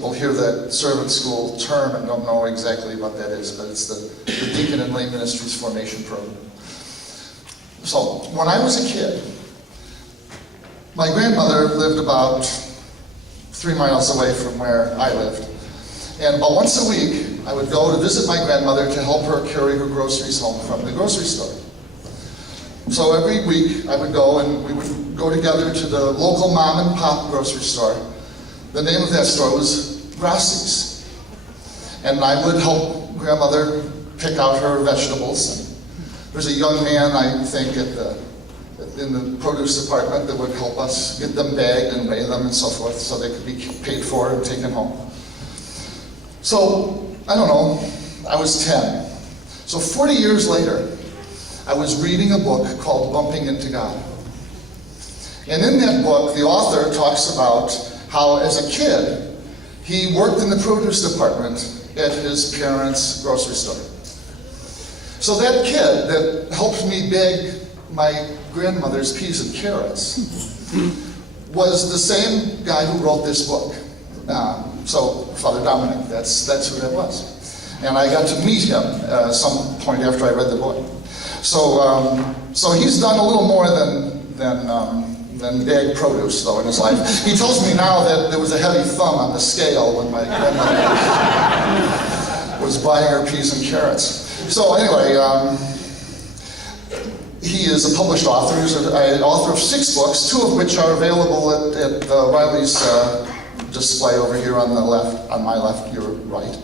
people hear that servant school term and don't know exactly what that is, but it's the Deacon and Lay Ministries Formation Program. So, when I was a kid, my grandmother lived about 3 miles away from where I lived. And about once a week, I would go to visit my grandmother to help her carry her groceries home from the grocery store. So every week, I would go and we would go together to the local mom and pop grocery store. The name of that store was Grassi's. And I would help grandmother pick out her vegetables. There's a young man, I think, in the produce department that would help us get them bagged and weigh them and so forth so they could be paid for and taken home. So, I don't know, I was 10. So 40 years later, I was reading a book called Bumping into God. And in that book, the author talks about how, as a kid, he worked in the produce department at his parents' grocery store. So that kid that helped me bag my grandmother's peas and carrots was the same guy who wrote this book. So Father Dominic, that's who that was. And I got to meet him at some point after I read the book. So he's done a little more than bag produce, though, in his life. He tells me now that there was a heavy thumb on the scale when my grandmother was buying her peas and carrots. So anyway, he is a published author. He's an author of 6 books, 2 of which are available at Riley's display over here on the left, on my left, your right.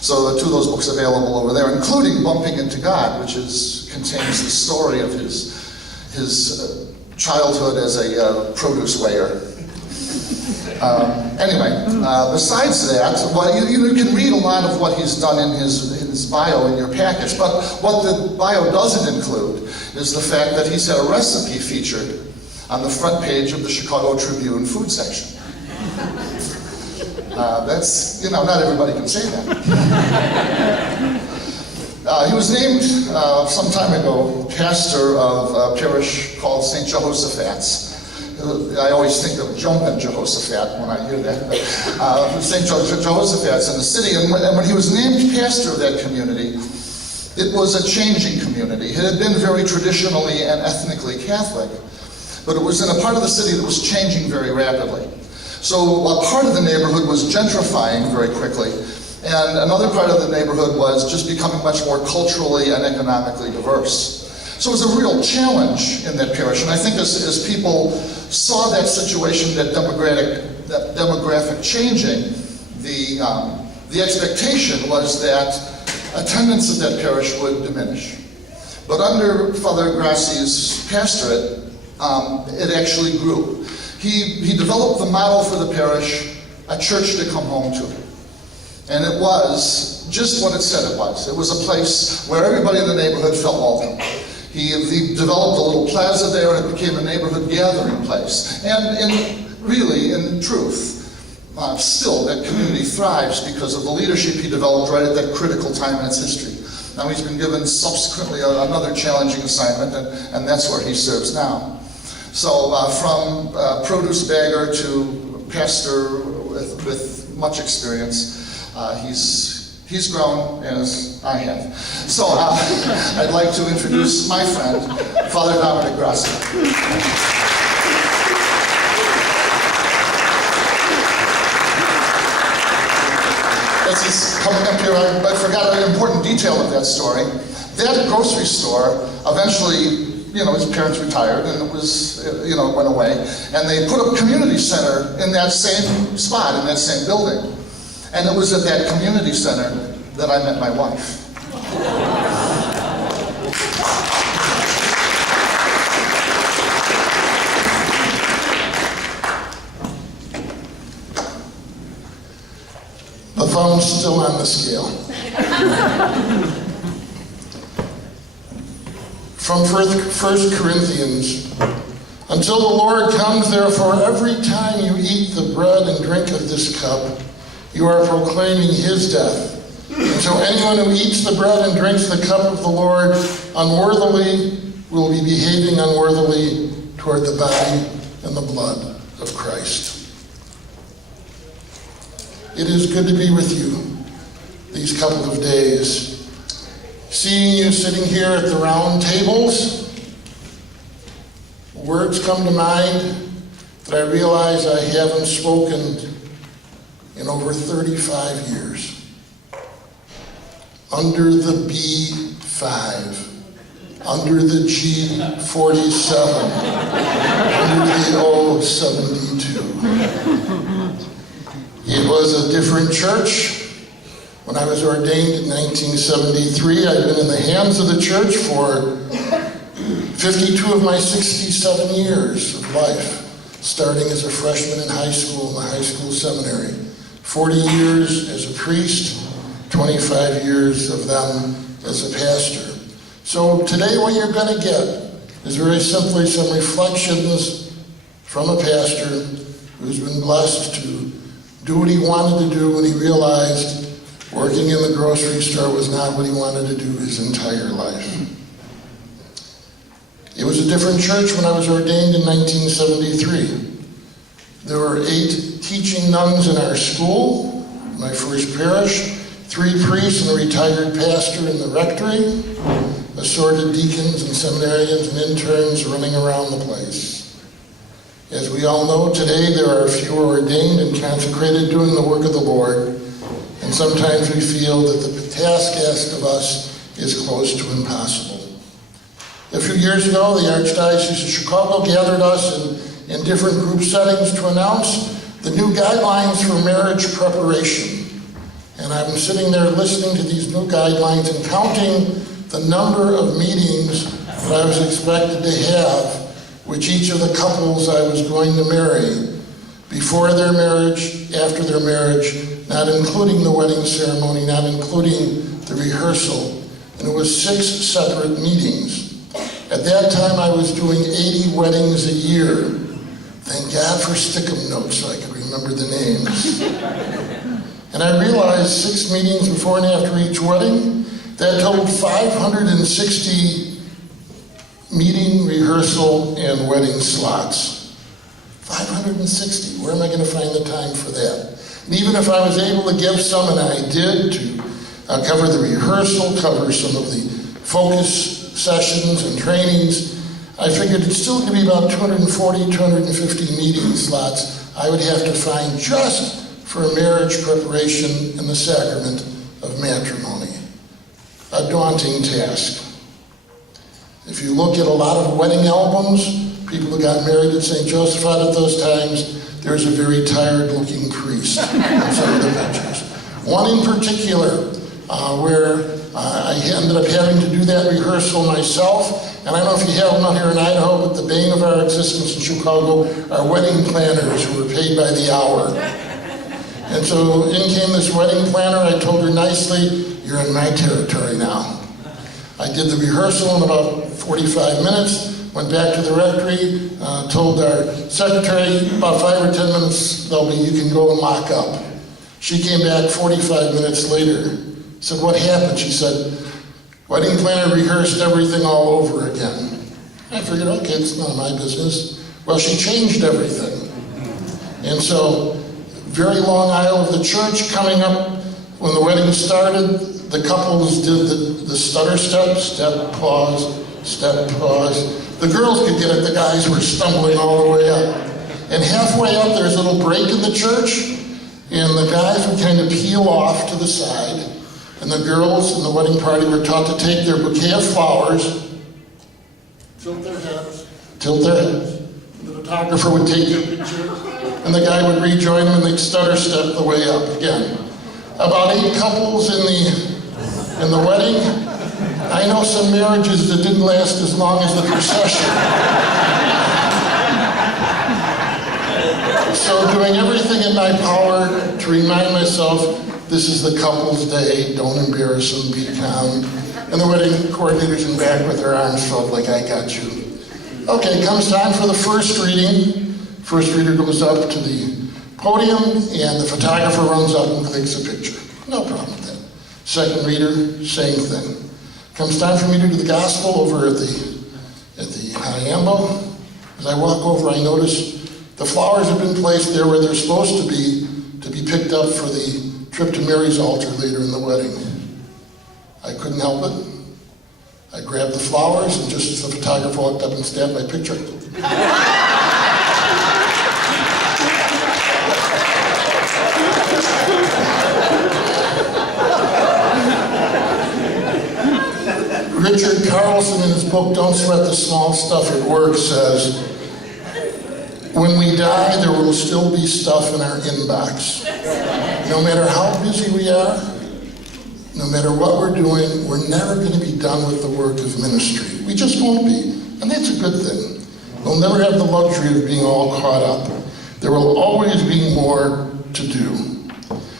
So the 2 of those books available over there, including Bumping into God, which contains the story of his childhood as a produce weigher. Besides that, well, you can read a lot of what he's done in his bio in your package, but what the bio doesn't include is the fact that he's had a recipe featured on the front page of the Chicago Tribune food section. That's, not everybody can say that. He was named some time ago pastor of a parish called St. Jehoshaphat's. I always think of jumping Jehoshaphat when I hear that. St. Jehoshaphat's in the city, and when he was named pastor of that community, it was a changing community. It had been very traditionally and ethnically Catholic, but it was in a part of the city that was changing very rapidly. So a part of the neighborhood was gentrifying very quickly, and another part of the neighborhood was just becoming much more culturally and economically diverse. So it was a real challenge in that parish, and I think as people saw that situation, that demographic changing, the expectation was that attendance at that parish would diminish. But under Father Grassi's pastorate, it actually grew. He developed the model for the parish, a church to come home to. And it was just what it said it was. It was a place where everybody in the neighborhood felt welcome. He developed a little plaza there, and it became a neighborhood gathering place. And in truth, still that community thrives because of the leadership he developed right at that critical time in its history. Now he's been given subsequently another challenging assignment, and that's where he serves now. So from produce bagger to pastor with much experience, he's grown as I have. So I'd like to introduce my friend, Father Dominic Grassi. As he's coming up here, I forgot an important detail of that story. That grocery store eventually, his parents retired, and it was, it went away. And they put a community center in that same spot, in that same building. And it was at that community center that I met my wife. The thumb's still on the scale. From 1 Corinthians, until the Lord comes, therefore, every time you eat the bread and drink of this cup, you are proclaiming his death. And so anyone who eats the bread and drinks the cup of the Lord unworthily will be behaving unworthily toward the body and the blood of Christ. it is good to be with you these couple of days. Seeing you sitting here at the round tables, words come to mind that I realize I haven't spoken in over 35 years. Under the B5, under the G47, under the O72. It was a different church. When I was ordained in 1973, I'd been in the hands of the church for 52 of my 67 years of life, starting as a freshman in high school in the high school seminary. 40 years as a priest, 25 years of them as a pastor. So today what you're going to get is very simply some reflections from a pastor who's been blessed to do what he wanted to do when he realized working in the grocery store was not what he wanted to do his entire life. It was a different church when I was ordained in 1973. There were 8 teaching nuns in our school, my first parish, 3 priests and a retired pastor in the rectory, assorted deacons and seminarians and interns running around the place. As we all know, today there are fewer ordained and consecrated doing the work of the Lord, and sometimes we feel that the task asked of us is close to impossible. A few years ago, the Archdiocese of Chicago gathered us in different group settings to announce the new guidelines for marriage preparation. And I'm sitting there listening to these new guidelines and counting the number of meetings that I was expected to have with each of the couples I was going to marry, before their marriage, after their marriage, not including the wedding ceremony, not including the rehearsal. And it was 6 separate meetings. At that time, I was doing 80 weddings a year. Thank God for stick-em notes so I could remember the names. And I realized 6 meetings before and after each wedding, that totaled 560 meeting, rehearsal, and wedding slots. 560. Where am I going to find the time for that? And even if I was able to give some, and I did, to cover the rehearsal, cover some of the focus sessions and trainings, I figured it's still going to be about 240, 250 meeting slots I would have to find just for marriage preparation and the sacrament of matrimony. A daunting task. If you look at a lot of wedding albums, people who got married at St. Josephat at those times, there's a very tired-looking priest in some of the pictures. One in particular, where I ended up having to do that rehearsal myself. And I don't know if you have them out here in Idaho, but the bane of our existence in Chicago are wedding planners who were paid by the hour. And so in came this wedding planner. I told her nicely, "You're in my territory now." I did the rehearsal in about 45 minutes, went back to the rectory, told our secretary, about 5 or 10 minutes, you can go and lock up. She came back 45 minutes later. Said, "What happened?" She said, "Wedding planner rehearsed everything all over again." I figured, okay, it's none of my business. Well, she changed everything. And so, very long aisle of the church coming up when the wedding started, the couples did the stutter step, step, pause, step, pause. The girls could get it, the guys were stumbling all the way up. And halfway up, there's a little break in the church, and the guys would kind of peel off to the side. And the girls in the wedding party were taught to take their bouquet of flowers, tilt their heads. The photographer would take their picture, and the guy would rejoin them, and they'd stutter step the way up again. About 8 couples in the wedding. I know some marriages that didn't last as long as the procession. So doing everything in my power to remind myself, this is the couple's day, don't embarrass them, be calm. And the wedding coordinator's in back with their arms folded like, I got you. Okay, comes time for the first reading. First reader goes up to the podium and the photographer runs up and clicks a picture. No problem with that. Second reader, same thing. Comes time for me to do the gospel over at the Hyambo. As I walk over, I notice the flowers have been placed there where they're supposed to be picked up for the trip to Mary's altar later in the wedding. I couldn't help it. I grabbed the flowers, and just as the photographer walked up and snapped my picture. Richard Carlson, in his book, Don't Sweat the Small Stuff at Work, says, when we die, there will still be stuff in our inbox. No matter how busy we are, no matter what we're doing, we're never going to be done with the work of ministry. We just won't be. And that's a good thing. We'll never have the luxury of being all caught up. There will always be more to do.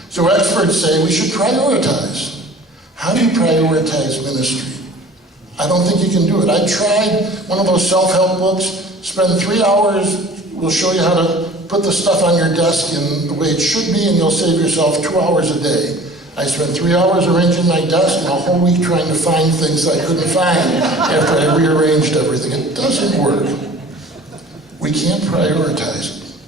So experts say we should prioritize. How do you prioritize ministry? I don't think you can do it. I tried one of those self-help books, spend 3 hours, we'll show you how to put the stuff on your desk in the way it should be, and you'll save yourself 2 hours a day. I spent 3 hours arranging my desk and a whole week trying to find things I couldn't find after I rearranged everything. It doesn't work. We can't prioritize it.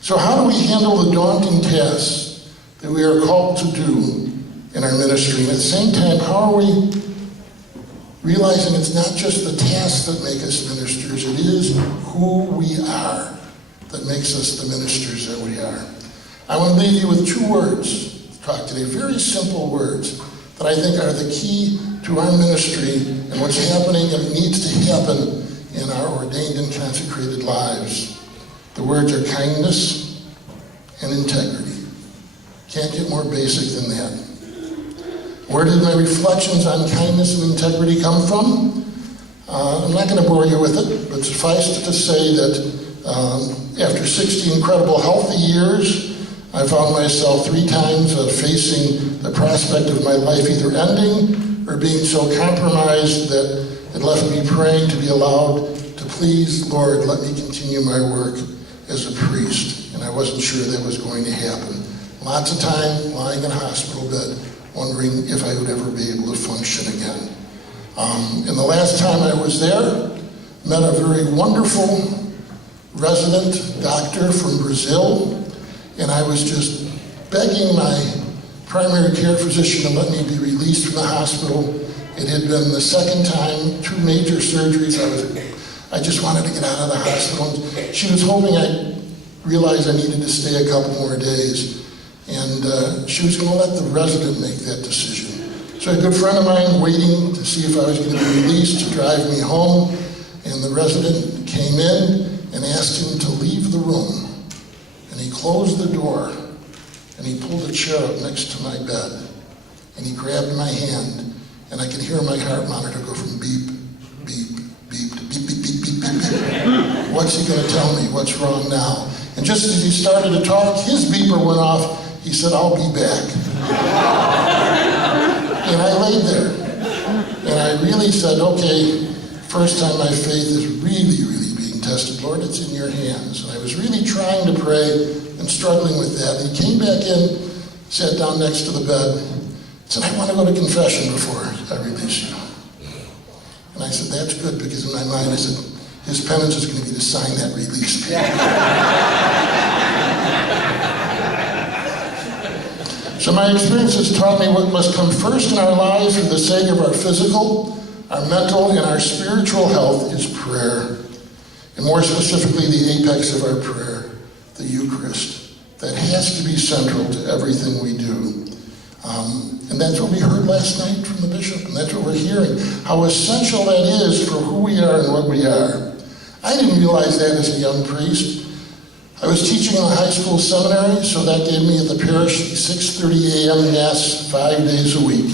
So how do we handle the daunting tasks that we are called to do in our ministry? And at the same time, how are we realizing it's not just the tasks that make us ministers, it is who we are that makes us the ministers that we are. I want to leave you with 2 words to talk today, very simple words that I think are the key to our ministry and what's happening and needs to happen in our ordained and consecrated lives. The words are kindness and integrity. Can't get more basic than that. Where did my reflections on kindness and integrity come from? I'm not going to bore you with it, but suffice it to say that after 60 incredible healthy years, I found myself 3 times facing the prospect of my life either ending or being so compromised that it left me praying to be allowed to please, Lord, let me continue my work as a priest. And I wasn't sure that was going to happen. Lots of time lying in a hospital bed, wondering if I would ever be able to function again. And the last time I was there, met a very wonderful resident doctor from Brazil, and I was just begging my primary care physician to let me be released from the hospital. It had been the second time, 2 major surgeries. I just wanted to get out of the hospital. She was hoping I'd realize I needed to stay a couple more days. And she was going to let the resident make that decision. So a good friend of mine waiting to see if I was going to be released to drive me home, and the resident came in and asked him to leave the room. And he closed the door, and he pulled a chair up next to my bed, and he grabbed my hand, and I could hear my heart monitor go from beep, beep, beep, to beep, beep, beep, beep, beep, beep. What's he going to tell me? What's wrong now? And just as he started to talk, his beeper went off. He said, I'll be back. And I laid there. And I really said, okay, first time my faith is really, really being tested. Lord, it's in your hands. And I was really trying to pray and struggling with that. And he came back in, sat down next to the bed, said, I want to go to confession before I release you. And I said, that's good, because in my mind I said, his penance is going to be to sign that release paper. So my experience has taught me what must come first in our lives for the sake of our physical, our mental, and our spiritual health is prayer. And more specifically, the apex of our prayer, the Eucharist. That has to be central to everything we do. And that's what we heard last night from the bishop, and that's what we're hearing, how essential that is for who we are and what we are. I didn't realize that as a young priest. I was teaching in a high school seminary, so that gave me at the parish 6:30 a.m. Mass 5 days a week,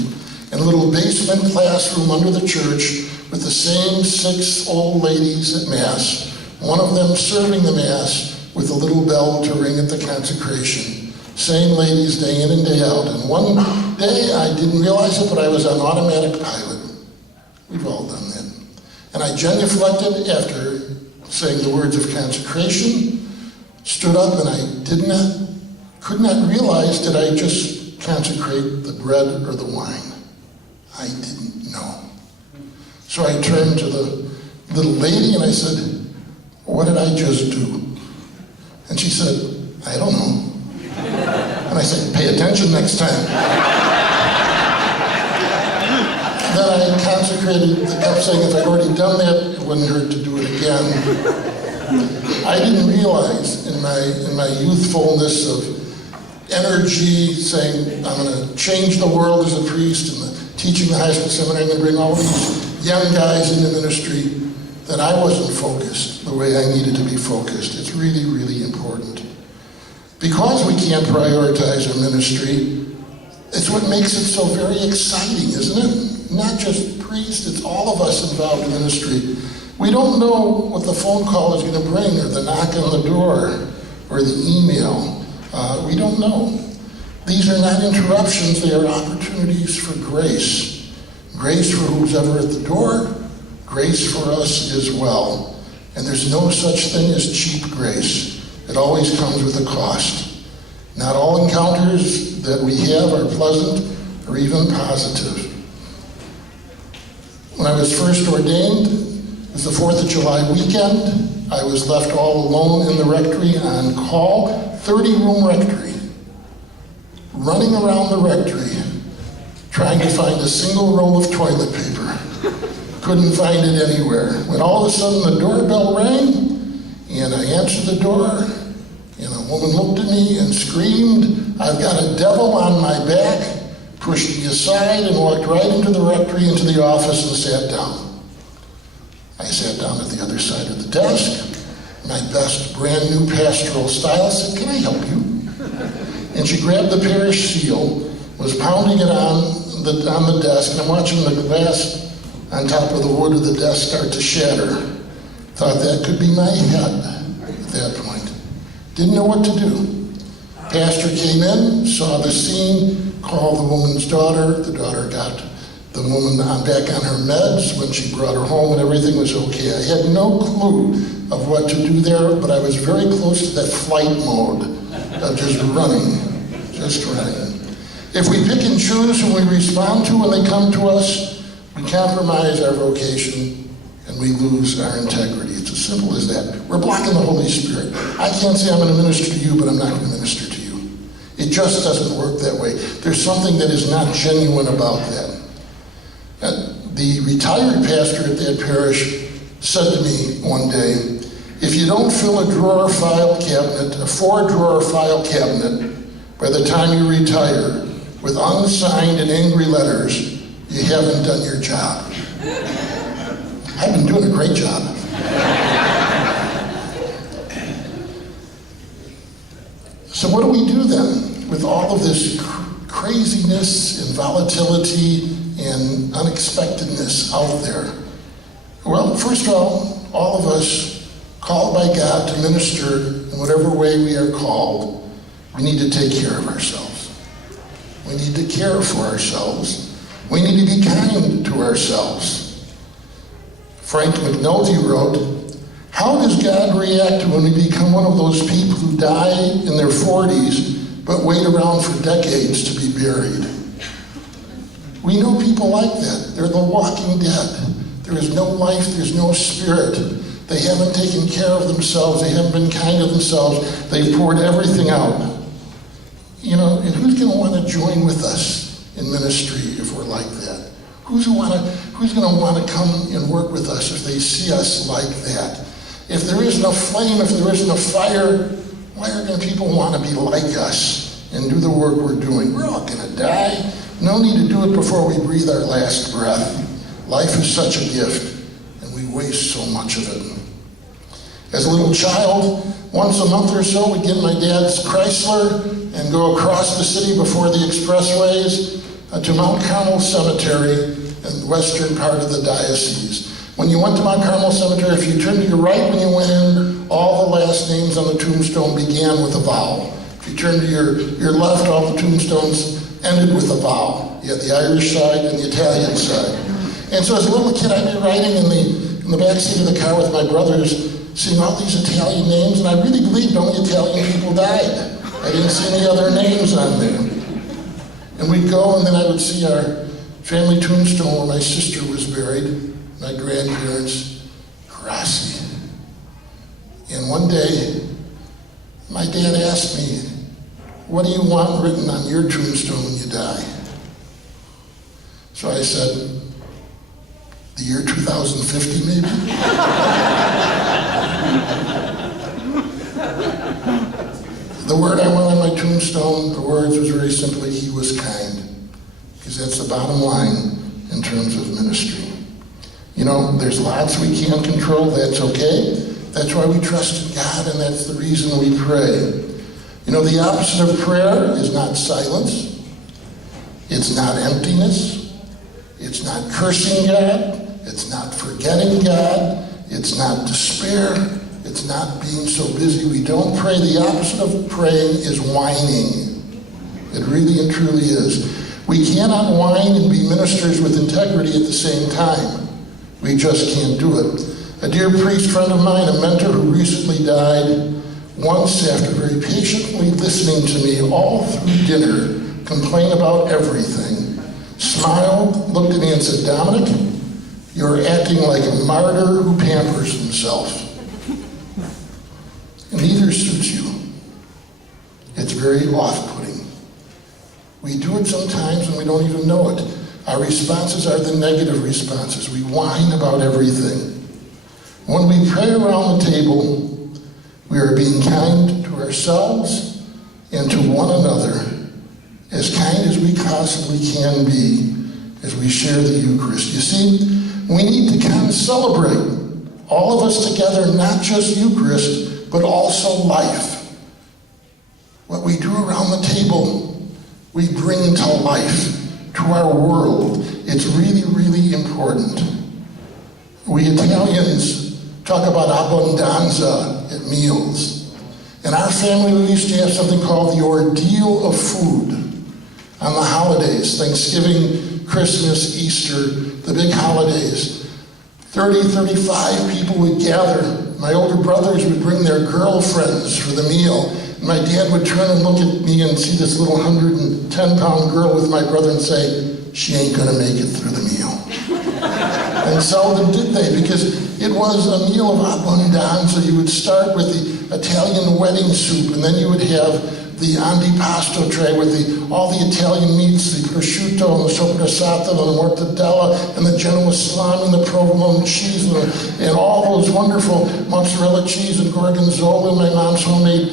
in a little basement classroom under the church with the same 6 old ladies at Mass, one of them serving the Mass with a little bell to ring at the consecration. Same ladies day in and day out. And one day, I didn't realize it, but I was on automatic pilot. We've all done that. And I genuflected after saying the words of consecration, stood up, and I could not realize, did I just consecrate the bread or the wine? I didn't know. So I turned to the little lady and I said, what did I just do? And she said, I don't know. And I said, pay attention next time. Then I consecrated, I kept saying if I'd already done that, it wouldn't hurt to do it again. I didn't realize in my youthfulness of energy, saying I'm going to change the world as a priest and teaching the high school seminary, I'm going to bring all these young guys into ministry, that I wasn't focused the way I needed to be focused. It's really, really important. Because we can't prioritize our ministry, it's what makes it so very exciting, isn't it? Not just priests, it's all of us involved in ministry. We don't know what the phone call is going to bring, or the knock on the door, or the email. We don't know. These are not interruptions, they are opportunities for grace. Grace for who's ever at the door, grace for us as well. And there's no such thing as cheap grace. It always comes with a cost. Not all encounters that we have are pleasant or even positive. When I was first ordained, it was the 4th of July weekend. I was left all alone in the rectory on call, 30-room rectory, running around the rectory, trying to find a single roll of toilet paper. Couldn't find it anywhere. When all of a sudden the doorbell rang, and I answered the door, and a woman looked at me and screamed, "I've got a devil on my back," pushed me aside and walked right into the rectory, into the office, and sat down. I sat down at the other side of the desk. My best brand new pastoral style said, "Can I help you?" And she grabbed the parish seal, was pounding it on the desk, and I'm watching the glass on top of the wood of the desk start to shatter. Thought that could be my head at that point. Didn't know what to do. Pastor came in, saw the scene, called the woman's daughter. The daughter got the woman back on her meds when she brought her home, and everything was okay. I had no clue of what to do there, but I was very close to that flight mode of just running. If we pick and choose who we respond to when they come to us, we compromise our vocation and we lose our integrity. It's as simple as that. We're blocking the Holy Spirit. I can't say I'm going to minister to you, but I'm not going to minister to you. It just doesn't work that way. There's something that is not genuine about that. The retired pastor at that parish said to me one day, if you don't fill a drawer file cabinet, a 4-drawer file cabinet, by the time you retire, with unsigned and angry letters, you haven't done your job. I've been doing a great job. So what do we do then with all of this craziness and volatility and unexpectedness out there? Well, first of all of us called by God to minister in whatever way we are called, we need to take care of ourselves. We need to care for ourselves. We need to be kind to ourselves. Frank McNulty wrote, how does God react when we become one of those people who die in their 40s but wait around for decades to be buried? We know people like that. They're the walking dead. There is no life, there's no spirit. They haven't taken care of themselves. They haven't been kind to themselves. They've poured everything out. You know, and who's going to want to join with us in ministry if we're like that? Who's going to want to come and work with us if they see us like that? If there isn't a flame, if there isn't a fire, why are going to people want to be like us and do the work we're doing? We're all going to die. No need to do it before we breathe our last breath. Life is such a gift, and we waste so much of it. As a little child, once a month or so, we'd get my dad's Chrysler and go across the city before the expressways to Mount Carmel Cemetery in the western part of the diocese. When you went to Mount Carmel Cemetery, if you turned to your right when you went in, all the last names on the tombstone began with a vowel. If you turned to your left, all the tombstones ended with a vowel. You had the Irish side and the Italian side. And so as a little kid, I'd be riding in the back seat of the car with my brothers, seeing all these Italian names, and I really believed only Italian people died. I didn't see any other names on there. And we'd go, and then I would see our family tombstone where my sister was buried, my grandparents, Grassi. And one day, my dad asked me, what do you want written on your tombstone when you die? So I said, the year 2050 maybe? The word I want on my tombstone, the words was very simply, he was kind. Because that's the bottom line in terms of ministry. You know, there's lots we can't control, that's okay. That's why we trust in God, and that's the reason we pray. You know, the opposite of prayer is not silence. It's not emptiness. It's not cursing God. It's not forgetting God. It's not despair. It's not being so busy we don't pray. The opposite of praying is whining. It really and truly is. We cannot whine and be ministers with integrity at the same time. We just can't do it. A dear priest friend of mine, a mentor who recently died, once, after very patiently listening to me all through dinner, complain about everything, smiled, looked at me and said, Dominic, you're acting like a martyr who pampers himself. And neither suits you. It's very off-putting. We do it sometimes and we don't even know it. Our responses are the negative responses. We whine about everything. When we pray around the table, we are being kind to ourselves and to one another, as kind as we possibly can be as we share the Eucharist. You see, we need to celebrate, all of us together, not just Eucharist, but also life. What we do around the table, we bring to life, to our world. It's really, really important. We Italians talk about abbondanza at meals. In our family, we used to have something called the ordeal of food on the holidays, Thanksgiving, Christmas, Easter, the big holidays. 30, 35 people would gather. My older brothers would bring their girlfriends for the meal. And my dad would turn and look at me and see this little 110-pound girl with my brother and say, she ain't gonna make it through the meal. And seldom did they, because it was a meal of abbondanza. You would start with the Italian wedding soup, and then you would have the antipasto tray with all the Italian meats, the prosciutto and the soprassato and the mortadella and the Genoa salami and the provolone cheese and all those wonderful mozzarella cheese and gorgonzola and my mom's homemade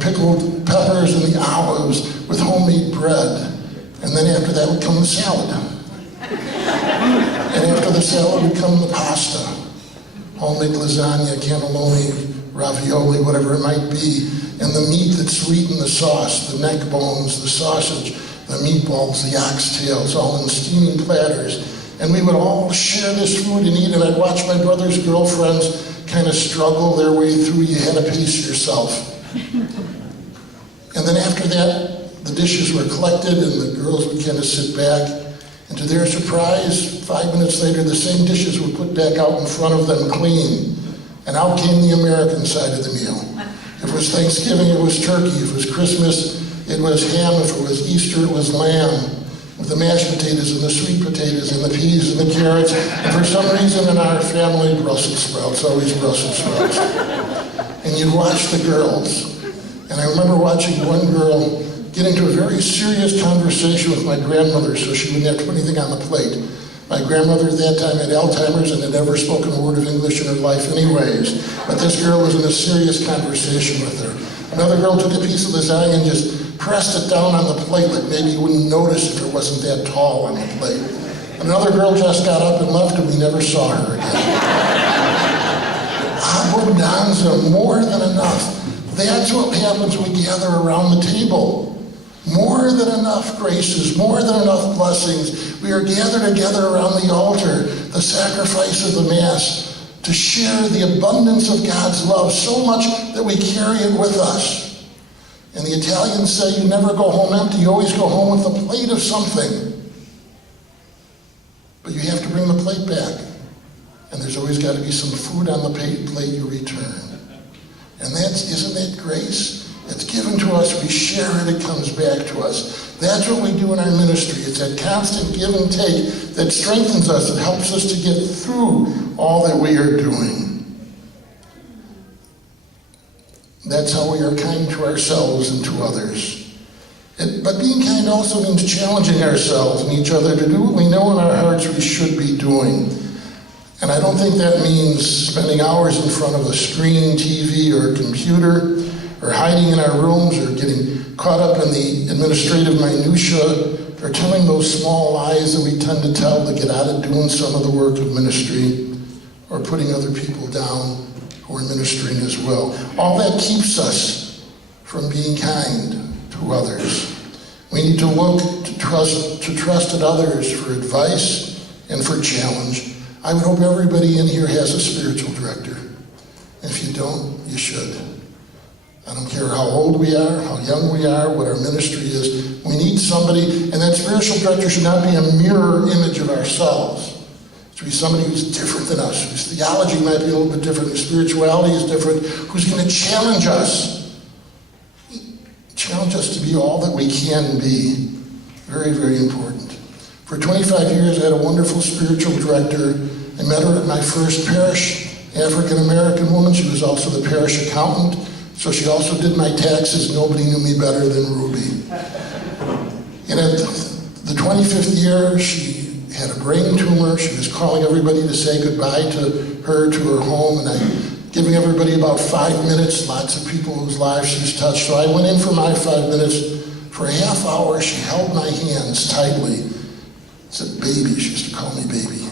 pickled peppers and the olives with homemade bread. And then after that would come the salad. And after the salad would come the pasta. Homemade lasagna, cannelloni, ravioli, whatever it might be. And the meat that sweetened the sauce, the neck bones, the sausage, the meatballs, the oxtails, all in steaming platters. And we would all share this food and eat, and I'd watch my brother's girlfriends kind of struggle their way through. You had a piece yourself. And then after that, the dishes were collected and the girls would kind of sit back. And to their surprise, 5 minutes later, the same dishes were put back out in front of them clean. And out came the American side of the meal. If it was Thanksgiving, it was turkey. If it was Christmas, it was ham. If it was Easter, it was lamb. With the mashed potatoes and the sweet potatoes and the peas and the carrots. And for some reason in our family, Brussels sprouts, always Brussels sprouts. And you'd watch the girls. And I remember watching one girl get into a very serious conversation with my grandmother so she wouldn't have to put anything on the plate. My grandmother at that time had Alzheimer's and had never spoken a word of English in her life anyways. But this girl was in a serious conversation with her. Another girl took a piece of lasagna and just pressed it down on the plate like maybe you wouldn't notice if it wasn't that tall on the plate. Another girl just got up and left and we never saw her again. Abbondanza, more than enough. That's what happens when we gather around the table. More than enough graces, more than enough blessings. We are gathered together around the altar, the sacrifice of the Mass, to share the abundance of God's love, so much that we carry it with us. And the Italians say you never go home empty, you always go home with a plate of something. But you have to bring the plate back. And there's always got to be some food on the plate you return. And isn't that grace? It's given to us, we share it, it comes back to us. That's what we do in our ministry. It's that constant give and take that strengthens us, it helps us to get through all that we are doing. That's how we are kind to ourselves and to others. But being kind also means challenging ourselves and each other to do what we know in our hearts we should be doing. And I don't think that means spending hours in front of a screen, TV, or computer, or hiding in our rooms, or getting caught up in the administrative minutiae, or telling those small lies that we tend to tell to get out of doing some of the work of ministry, or putting other people down who are ministering as well. All that keeps us from being kind to others. We need to look to trust in others for advice and for challenge. I would hope everybody in here has a spiritual director. If you don't, you should. I don't care how old we are, how young we are, what our ministry is. We need somebody, and that spiritual director should not be a mirror image of ourselves. It should be somebody who's different than us, whose theology might be a little bit different, whose spirituality is different, who's going to challenge us. Challenge us to be all that we can be. Very, very important. For 25 years, I had a wonderful spiritual director. I met her at my first parish, African-American woman. She was also the parish accountant, so she also did my taxes. Nobody knew me better than Ruby. And at the 25th year, she had a brain tumor. She was calling everybody to say goodbye to her home, and giving everybody about 5 minutes, lots of people whose lives she's touched. So I went in for my 5 minutes. For a half hour, she held my hands tightly. Said, baby, she used to call me baby.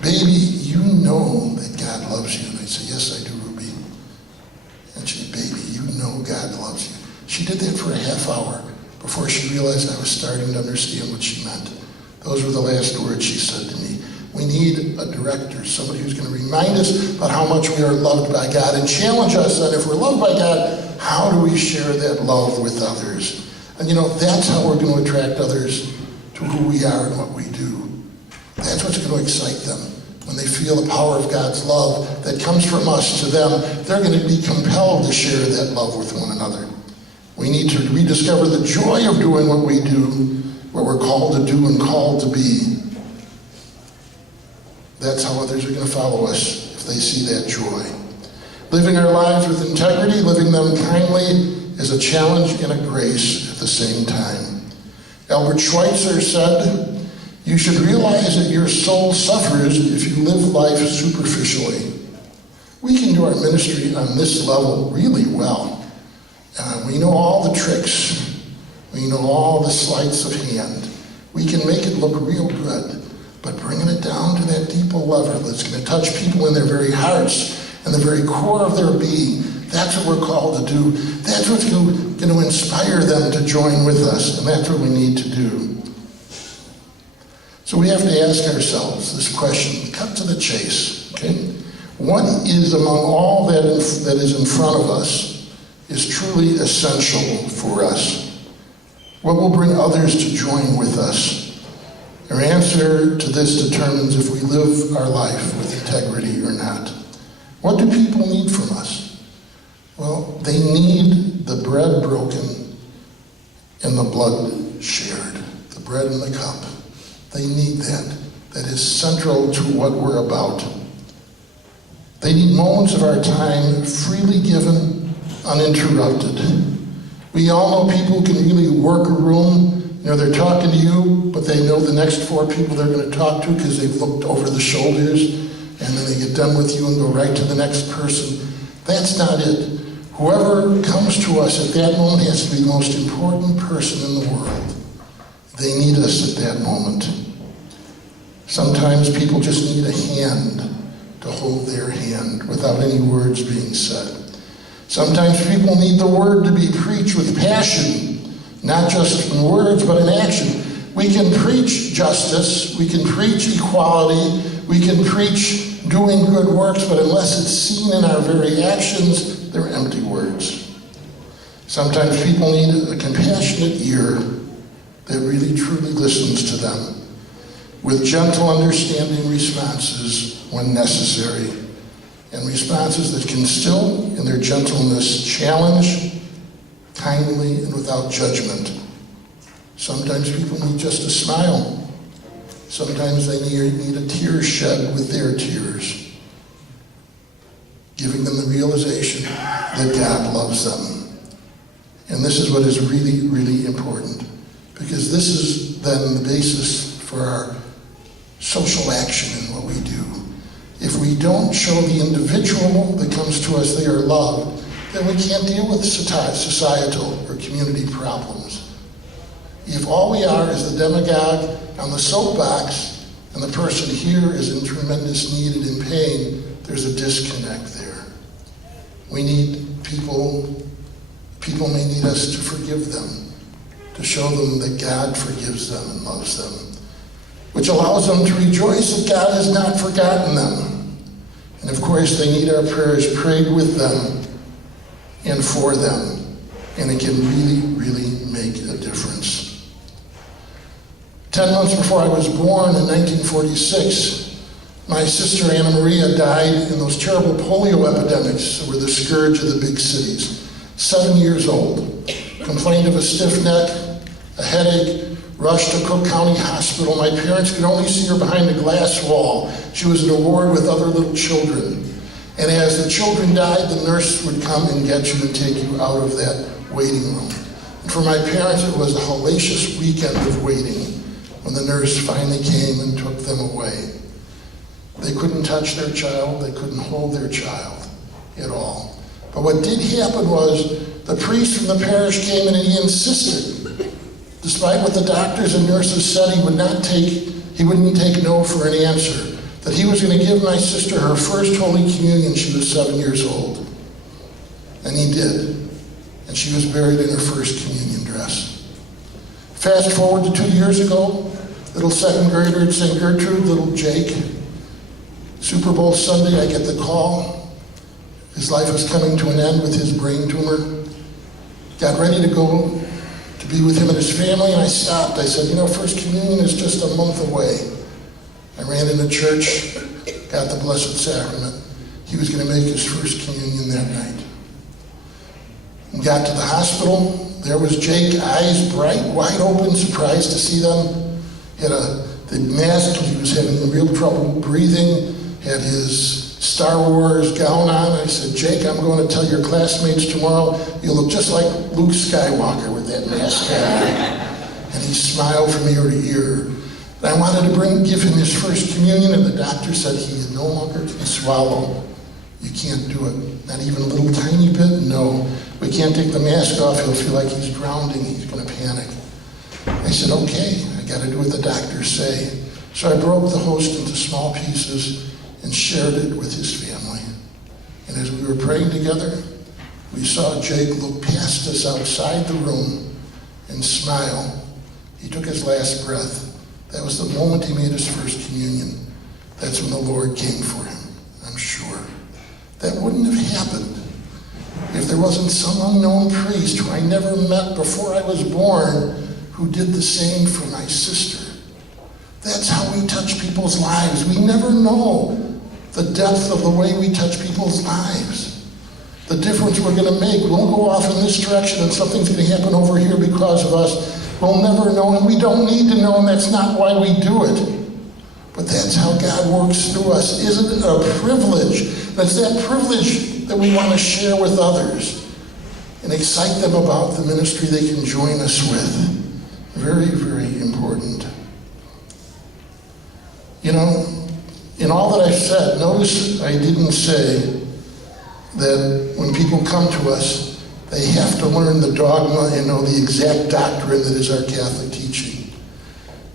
Baby, you know that God loves you. And I'd say, yes, I do, Ruby. And she'd, baby, you know God loves you. She did that for a half hour before she realized I was starting to understand what she meant. Those were the last words she said to me. We need a director, somebody who's going to remind us about how much we are loved by God and challenge us on if we're loved by God, how do we share that love with others? And that's how we're going to attract others to who we are and what we do. That's what's going to excite them. When they feel the power of God's love that comes from us to them, they're going to be compelled to share that love with one another. We need to rediscover the joy of doing what we do, what we're called to do and called to be. That's how others are going to follow us, if they see that joy. Living our lives with integrity, living them kindly, is a challenge and a grace at the same time. Albert Schweitzer said, you should realize that your soul suffers if you live life superficially. We can do our ministry on this level really well. We know all the tricks. We know all the sleights of hand. We can make it look real good. But bringing it down to that deeper level that's going to touch people in their very hearts and the very core of their being, that's what we're called to do. That's what's going to inspire them to join with us, and that's what we need to do. So we have to ask ourselves this question, cut to the chase, okay? What is among all that is in front of us is truly essential for us? What will bring others to join with us? Our answer to this determines if we live our life with integrity or not. What do people need from us? Well, they need the bread broken and the blood shared, the bread and the cup. They need that. That is central to what we're about. They need moments of our time freely given, uninterrupted. We all know people can really work a room. They're talking to you, but they know the next 4 people they're going to talk to because they've looked over the shoulders, and then they get done with you and go right to the next person. That's not it. Whoever comes to us at that moment has to be the most important person in the world. They need us at that moment. Sometimes people just need a hand to hold their hand without any words being said. Sometimes people need the word to be preached with passion, not just in words, but in action. We can preach justice, we can preach equality, we can preach doing good works, but unless it's seen in our very actions, they're empty words. Sometimes people need a compassionate ear that really truly listens to them, with gentle understanding responses when necessary, and responses that can still, in their gentleness, challenge, kindly and without judgment. Sometimes people need just a smile. Sometimes they need a tear shed with their tears, giving them the realization that God loves them. And this is what is really, really important. because this is then the basis for our social action in what we do. If we don't show the individual that comes to us they are loved, then we can't deal with societal or community problems. If all we are is the demagogue on the soapbox and the person here is in tremendous need and in pain, there's a disconnect there. We need people may need us to forgive them, to show them that God forgives them and loves them, which allows them to rejoice that God has not forgotten them. And of course, they need our prayers prayed with them and for them, and it can really, really make a difference. 10 months before I was born in 1946, my sister Anna Maria died in those terrible polio epidemics that were the scourge of the big cities. 7 years old, complained of a stiff neck, a headache, rushed to Cook County Hospital. My parents could only see her behind a glass wall. She was in a ward with other little children. And as the children died, the nurse would come and get you and take you out of that waiting room. And for my parents, it was a hellacious weekend of waiting when the nurse finally came and took them away. They couldn't touch their child, they couldn't hold their child at all. But what did happen was the priest from the parish came in and he insisted, despite what the doctors and nurses said, he wouldn't take no for an answer, that he was going to give my sister her first Holy Communion. She was 7 years old. And he did. And she was buried in her first communion dress. Fast forward to 2 years ago, little second grader at St. Gertrude, little Jake. Super Bowl Sunday, I get the call. His life was coming to an end with his brain tumor. Got ready to go to be with him and his family, and I stopped. I said, First Communion is just a month away. I ran into church, got the Blessed Sacrament. He was going to make his First Communion that night. And got to the hospital. There was Jake, eyes bright, wide open, surprised to see them. He had the mask, he was having real trouble breathing, had his Star Wars gown on. I said, Jake, I'm going to tell your classmates tomorrow, you look just like Luke Skywalker with that mask on. And he smiled from ear to ear. And I wanted to give him his First Communion, and the doctor said he no longer can swallow. You can't do it. Not even a little tiny bit? No. We can't take the mask off. He'll feel like he's drowning. He's going to panic. I said, okay, I got to do what the doctors say. So I broke the host into small pieces and shared it with his family. And as we were praying together, we saw Jake look past us outside the room and smile. He took his last breath. That was the moment he made his First Communion. That's when the Lord came for him, I'm sure. That wouldn't have happened if there wasn't some unknown priest who I never met before I was born who did the same for my sister. That's how we touch people's lives. We never know the depth of the way we touch people's lives. The difference we're going to make. We'll go off in this direction and something's going to happen over here because of us. We'll never know, and we don't need to know, and that's not why we do it. But that's how God works through us. Isn't it a privilege? And it's that privilege that we want to share with others and excite them about the ministry they can join us with. Very, very important. In all that I've said, notice I didn't say that when people come to us, they have to learn the dogma and know the exact doctrine that is our Catholic teaching.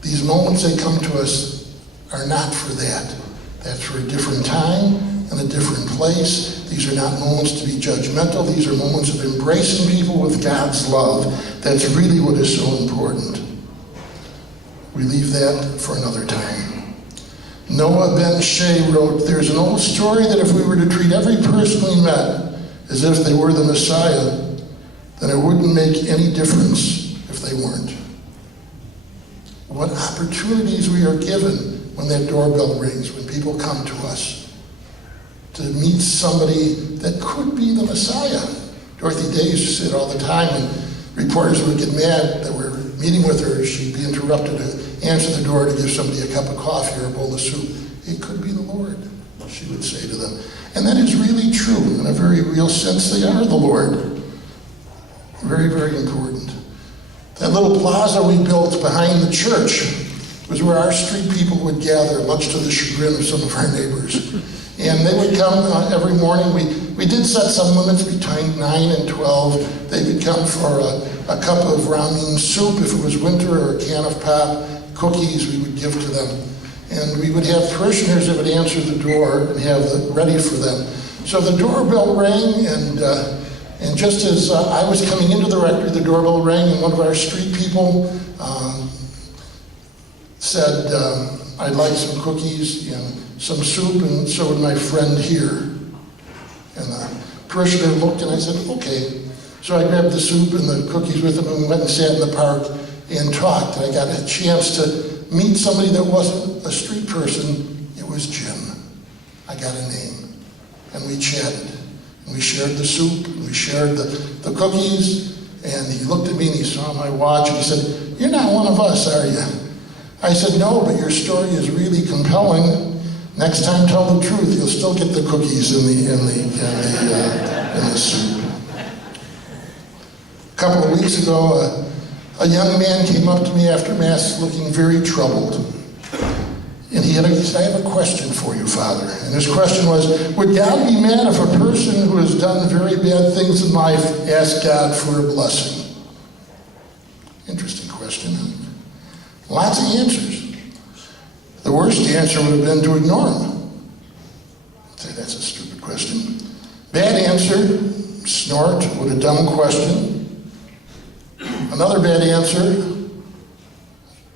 These moments they come to us are not for that. That's for a different time and a different place. These are not moments to be judgmental. These are moments of embracing people with God's love. That's really what is so important. We leave that for another time. Noah Ben Shea wrote, there's an old story that if we were to treat every person we met as if they were the Messiah, then it wouldn't make any difference if they weren't. What opportunities we are given when that doorbell rings, when people come to us, to meet somebody that could be the Messiah. Dorothy Day used to say it all the time, and reporters would get mad that we're meeting with her. She'd be interrupted to answer the door to give somebody a cup of coffee or a bowl of soup. It could be the Lord, she would say to them. And that is really true. In a very real sense, they are the Lord. Very, very important. That little plaza we built behind the church was where our street people would gather, much to the chagrin of some of our neighbors. And they would come every morning. We did set some limits between 9 and 12. They could come for a cup of ramen soup if it was winter, or a can of pop. Cookies we would give to them. And we would have parishioners that would answer the door and have it ready for them. So the doorbell rang, and just as I was coming into the rectory, the doorbell rang, and one of our street people said, I'd like some cookies and some soup, and so would my friend here. And the parishioner looked, and I said, okay. So I grabbed the soup and the cookies with him, and we went and sat in the park and talked. And I got a chance to meet somebody that wasn't a street person. It was Jim. I got a name. And we chatted. And we shared the soup, and we shared the cookies. And he looked at me and he saw my watch, and he said, you're not one of us, are you? I said, no, but your story is really compelling. Next time, tell the truth. You'll still get the cookies in the soup. A couple of weeks ago, a young man came up to me after Mass looking very troubled. And he said, I have a question for you, Father. And his question was, would God be mad if a person who has done very bad things in life asked God for a blessing? Interesting question. Lots of answers. The worst answer would have been to ignore him. Say, that's a stupid question. Bad answer, snort. What a dumb question. Another bad answer,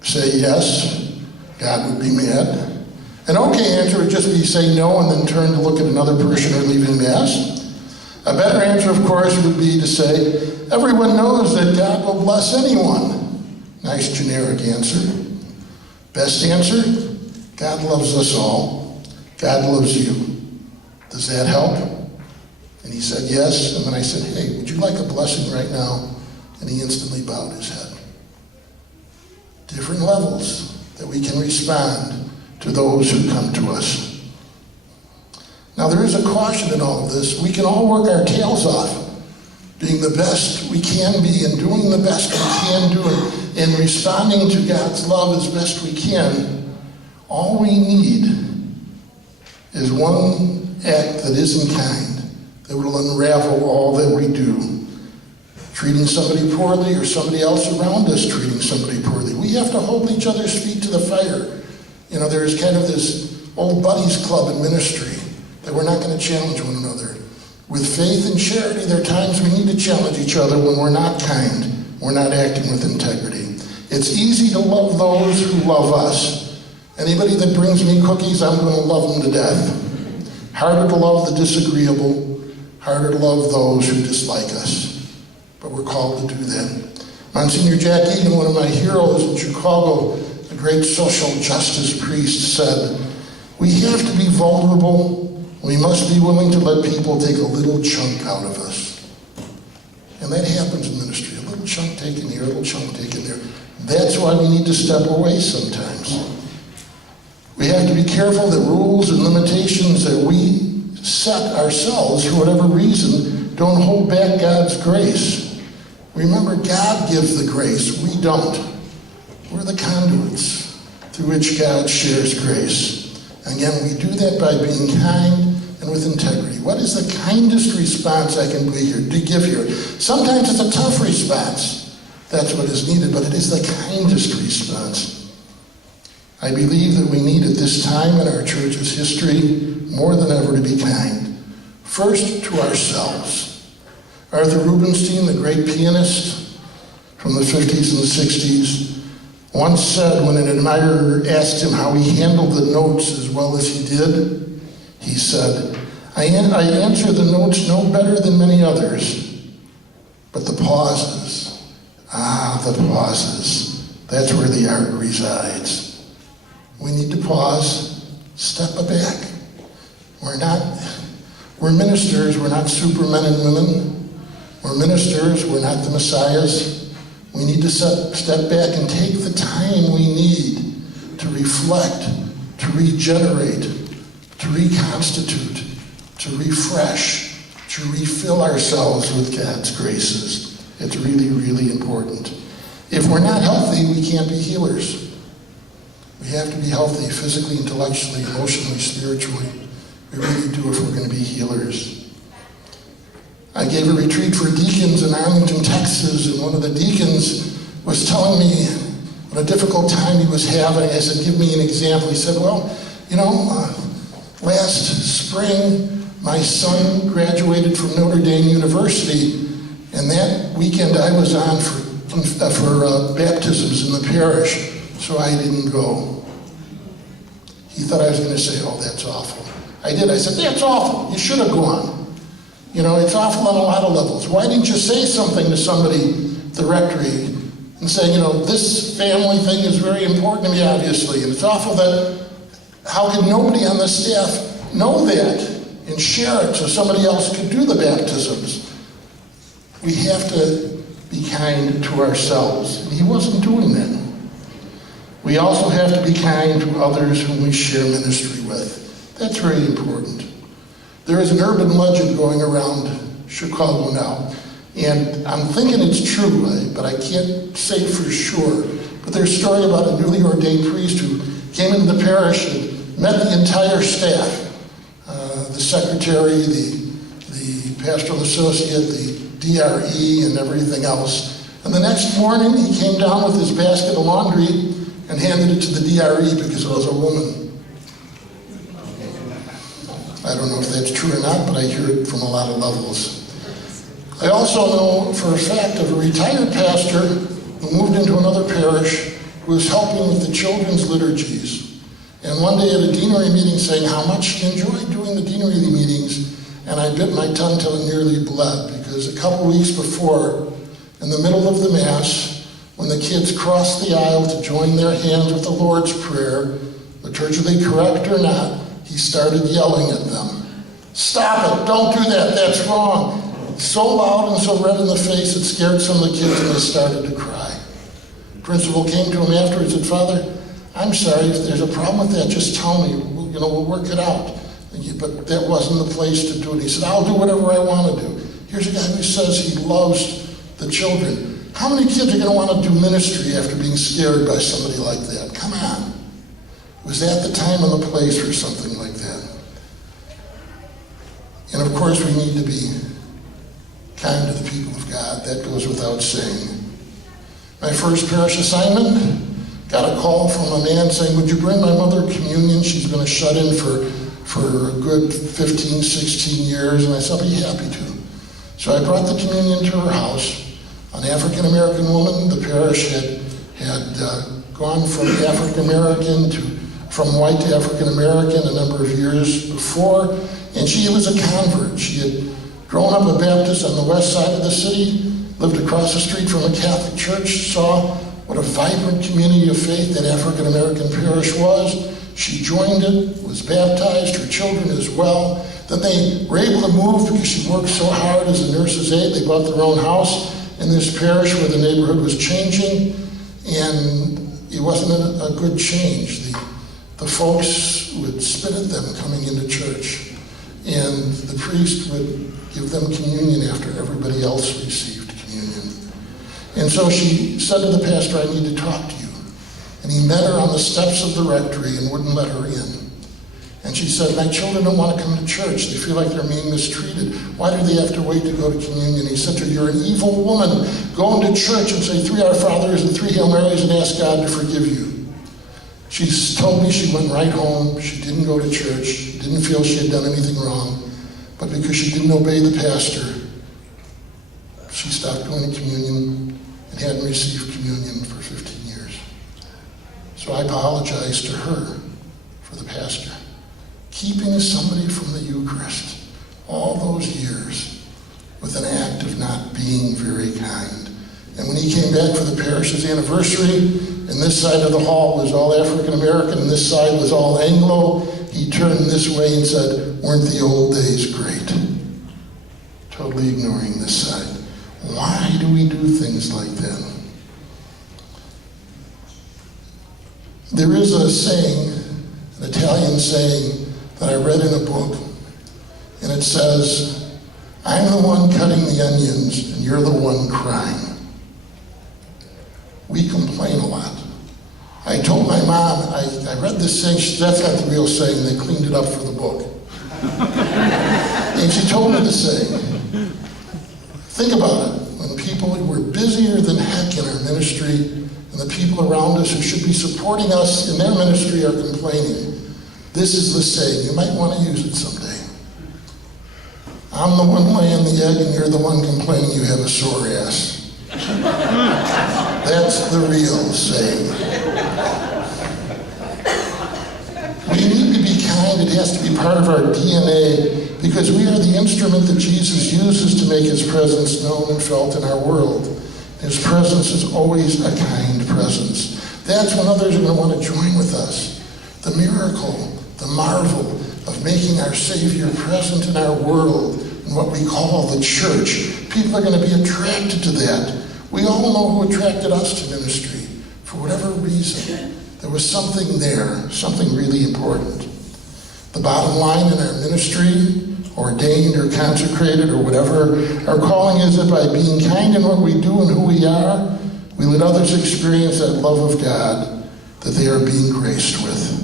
say yes, God would be mad. An okay answer would just be say no and then turn to look at another parishioner leaving Mass. A better answer, of course, would be to say, everyone knows that God will bless anyone. Nice generic answer. Best answer, God loves us all. God loves you. Does that help? And he said yes. And then I said, hey, would you like a blessing right now? And he instantly bowed his head. Different levels that we can respond to those who come to us. Now there is a caution in all of this. We can all work our tails off, being the best we can be and doing the best we can do and responding to God's love as best we can. All we need is one act that isn't kind, that will unravel all that we do. Treating somebody poorly or somebody else around us treating somebody poorly. We have to hold each other's feet to the fire. You know, there's kind of this old buddies club in ministry that we're not going to challenge one another. With faith and charity, there are times we need to challenge each other when we're not kind, we're not acting with integrity. It's easy to love those who love us. Anybody that brings me cookies, I'm going to love them to death. Harder to love the disagreeable, harder to love those who dislike us. But we're called to do that. Monsignor Jack Egan, one of my heroes in Chicago, a great social justice priest, said, we have to be vulnerable. We must be willing to let people take a little chunk out of us. And that happens in ministry. A little chunk taken here, a little chunk taken there. That's why we need to step away sometimes. We have to be careful that rules and limitations that we set ourselves for whatever reason don't hold back God's grace. Remember, God gives the grace. We don't. We're the conduits through which God shares grace. Again, we do that by being kind and with integrity. What is the kindest response I can give here? Sometimes it's a tough response. That's what is needed, but it is the kindest response. I believe that we need at this time in our church's history more than ever to be kind. First, to ourselves. Arthur Rubinstein, the great pianist from the 50s and the 60s, once said when an admirer asked him how he handled the notes as well as he did, he said, I answer the notes no better than many others, but the pauses, the pauses, that's where the art resides. We need to pause, step back. We're ministers, we're not supermen and women. We're ministers, we're not the messiahs. We need to step back and take the time we need to reflect, to regenerate, to reconstitute, to refresh, to refill ourselves with God's graces. It's really, really important. If we're not healthy, we can't be healers. We have to be healthy physically, intellectually, emotionally, spiritually. We really do if we're going to be healers. I gave a retreat for deacons in Arlington, Texas, and one of the deacons was telling me what a difficult time he was having. I said, give me an example. He said, well, last spring, my son graduated from Notre Dame University, and that weekend I was on for baptisms in the parish, so I didn't go. He thought I was going to say, oh, that's awful. I did. I said, that's awful. You should have gone. It's awful on a lot of levels. Why didn't you say something to somebody at the rectory and say, this family thing is very important to me, obviously, and it's awful that, how could nobody on the staff know that and share it so somebody else could do the baptisms? We have to be kind to ourselves, and he wasn't doing that. We also have to be kind to others whom we share ministry with. That's very important. There is an urban legend going around Chicago now, and I'm thinking it's true, but I can't say for sure. But there's a story about a newly ordained priest who came into the parish and met the entire staff, the secretary, the pastoral associate, the DRE, and everything else. And the next morning, he came down with his basket of laundry and handed it to the DRE because it was a woman. I don't know if that's true or not, but I hear it from a lot of levels. I also know for a fact of a retired pastor who moved into another parish who was helping with the children's liturgies. And one day at a deanery meeting saying how much he enjoyed doing the deanery meetings, and I bit my tongue till it nearly bled, because a couple weeks before, in the middle of the Mass, when the kids crossed the aisle to join their hands with the Lord's Prayer, liturgically correct or not, he started yelling at them. Stop it, don't do that, that's wrong. So loud and so red in the face it scared some of the kids and they started to cry. Principal came to him afterwards and said, Father, I'm sorry, if there's a problem with that, just tell me, we'll work it out. But that wasn't the place to do it. He said, I'll do whatever I want to do. Here's a guy who says he loves the children. How many kids are going to want to do ministry after being scared by somebody like that? Come on. Was that the time and the place for something like that? And of course, we need to be kind to the people of God. That goes without saying. My first parish assignment, got a call from a man saying, would you bring my mother communion? She's been a shut-in for a good 15, 16 years. And I said, I'll be happy to. So I brought the communion to her house. An African-American woman, the parish had gone from African-American from white to African-American a number of years before, and she was a convert. She had grown up a Baptist on the west side of the city, lived across the street from a Catholic church, saw what a vibrant community of faith that African-American parish was. She joined it, was baptized, her children as well. Then they were able to move because she worked so hard as a nurse's aide. They bought their own house in this parish where the neighborhood was changing, and it wasn't a good change. The folks would spit at them coming into church, and the priest would give them communion after everybody else received communion. And so she said to the pastor, I need to talk to you. And he met her on the steps of the rectory and wouldn't let her in. And she said, my children don't want to come to church. They feel like they're being mistreated. Why do they have to wait to go to communion? He said to her, you're an evil woman. Go into church and say 3 Our Fathers and 3 Hail Marys and ask God to forgive you. She told me she went right home. She didn't go to church, didn't feel she had done anything wrong. But because she didn't obey the pastor, she stopped going to communion and hadn't received communion for 15 years. So I apologized to her for the pastor. Keeping somebody from the Eucharist all those years with an act of not being very kind. And when he came back for the parish's anniversary, and this side of the hall was all African American, and this side was all Anglo, he turned this way and said, weren't the old days great? Totally ignoring this side. Why do we do things like that? There is a saying, an Italian saying, that I read in a book, and it says, I'm the one cutting the onions, and you're the one crying. we complain a lot. I told my mom, I read this saying, that's not the real saying, they cleaned it up for the book. And she told me the saying. Think about it. When people who are busier than heck in our ministry, and the people around us who should be supporting us in their ministry are complaining, this is the saying. You might want to use it someday. I'm the one laying the egg and you're the one complaining you have a sore ass. That's the real saying. We need to be kind. It has to be part of our DNA because we are the instrument that Jesus uses to make his presence known and felt in our world. His presence is always a kind presence. That's when others are going to want to join with us. The miracle, the marvel of making our Savior present in our world in what we call the church. People are going to be attracted to that. We all know who attracted us to ministry. For whatever reason, there was something there, something really important. The bottom line in our ministry, ordained or consecrated or whatever our calling is, that by being kind in what we do and who we are, we let others experience that love of God that they are being graced with.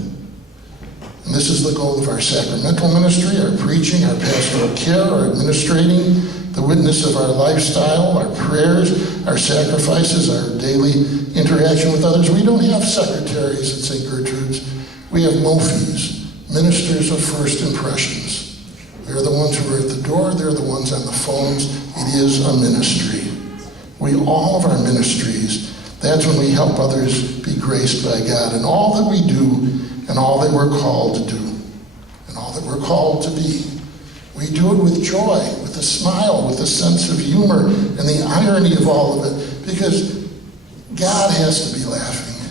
And this is the goal of our sacramental ministry, our preaching, our pastoral care, our administrating, the witness of our lifestyle, our prayers, our sacrifices, our daily interaction with others. We don't have secretaries at St. Gertrude's. We have MOFIs, ministers of first impressions. They're the ones who are at the door. They're the ones on the phones. It is a ministry. All of our ministries, that's when we help others be graced by God in all that we do and all that we're called to do and all that we're called to be. We do it with joy, with a smile, with a sense of humor and the irony of all of it, because God has to be laughing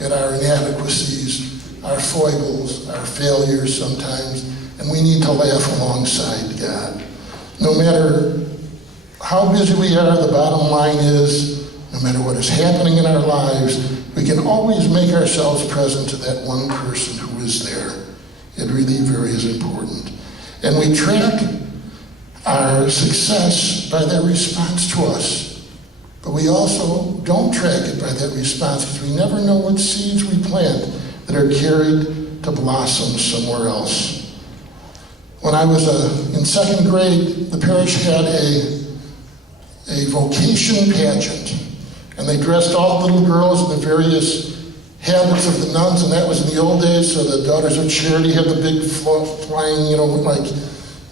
at our inadequacies, our foibles, our failures sometimes, and we need to laugh alongside God. No matter how busy we are, the bottom line is, no matter what is happening in our lives, we can always make ourselves present to that one person who is there. It really very is important. And we track our success by their response to us. But we also don't track it by that response because we never know what seeds we plant that are carried to blossom somewhere else. When I was in second grade, the parish had a vocation pageant. And they dressed all the little girls in the various habits of the nuns, and that was in the old days. So the Daughters of Charity had the big flying,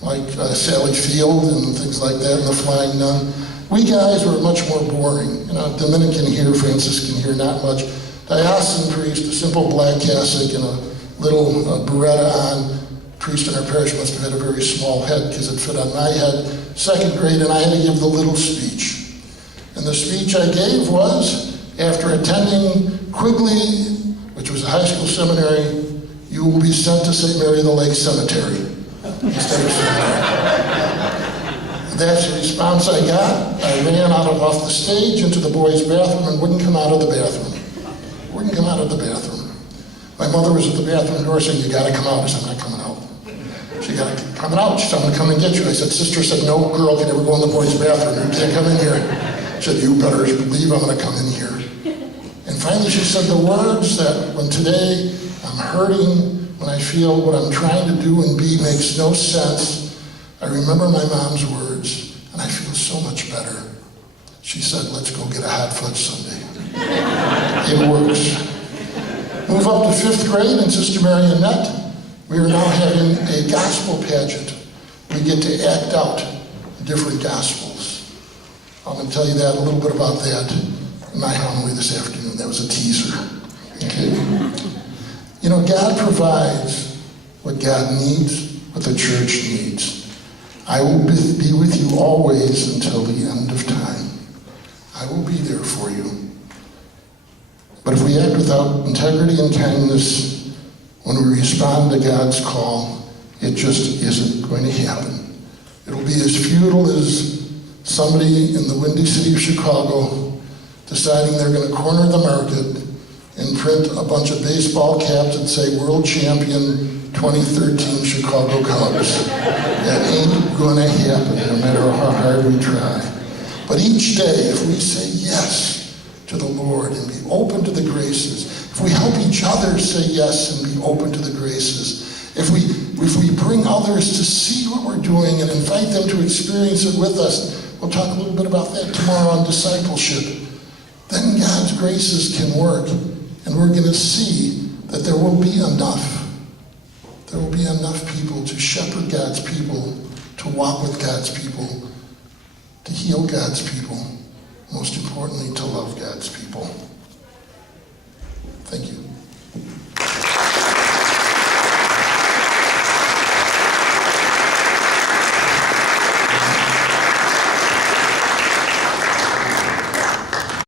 like Sally Field and things like that, and the flying nun. We guys were much more boring. Dominican here, Franciscan here, not much. Diocesan priest, a simple black cassock and a little beretta on. Priest in our parish must have had a very small head because it fit on my head. Second grade, and I had to give the little speech. And the speech I gave was, after attending Quigley, which was a high school seminary, you will be sent to St. Mary the Lake Cemetery instead of seminary. That's the response I got. I ran off the stage into the boys' bathroom and wouldn't come out of the bathroom. Wouldn't come out of the bathroom. My mother was at the bathroom door saying, you gotta come out. I said, I'm not coming out. She got coming out. She said, I'm gonna come and get you. I said, sister said, no girl can ever go in the boys' bathroom. You can't come in here. She said, you better believe I'm going to come in here. And finally she said the words that when today I'm hurting, when I feel what I'm trying to do and be makes no sense, I remember my mom's words and I feel so much better. She said, let's go get a hot fudge sundae. It works. Move up to 5th grade in Sister Mary Annette. We are now having a gospel pageant. We get to act out different gospels. I'm going to tell you that, a little bit about that in my homily this afternoon. That was a teaser. Okay? God provides what God needs, what the church needs. I will be with you always until the end of time. I will be there for you. But if we act without integrity and kindness, when we respond to God's call, it just isn't going to happen. It'll be as futile as somebody in the windy city of Chicago deciding they're going to corner the market and print a bunch of baseball caps that say World Champion 2013 Chicago Cubs. That ain't going to happen no matter how hard we try. But each day, if we say yes to the Lord and be open to the graces, if we help each other say yes and be open to the graces, if we bring others to see what we're doing and invite them to experience it with us, we'll talk a little bit about that tomorrow on discipleship, then God's graces can work, and we're going to see that there will be enough. There will be enough people to shepherd God's people, to walk with God's people, to heal God's people, most importantly, to love God's people. Thank you.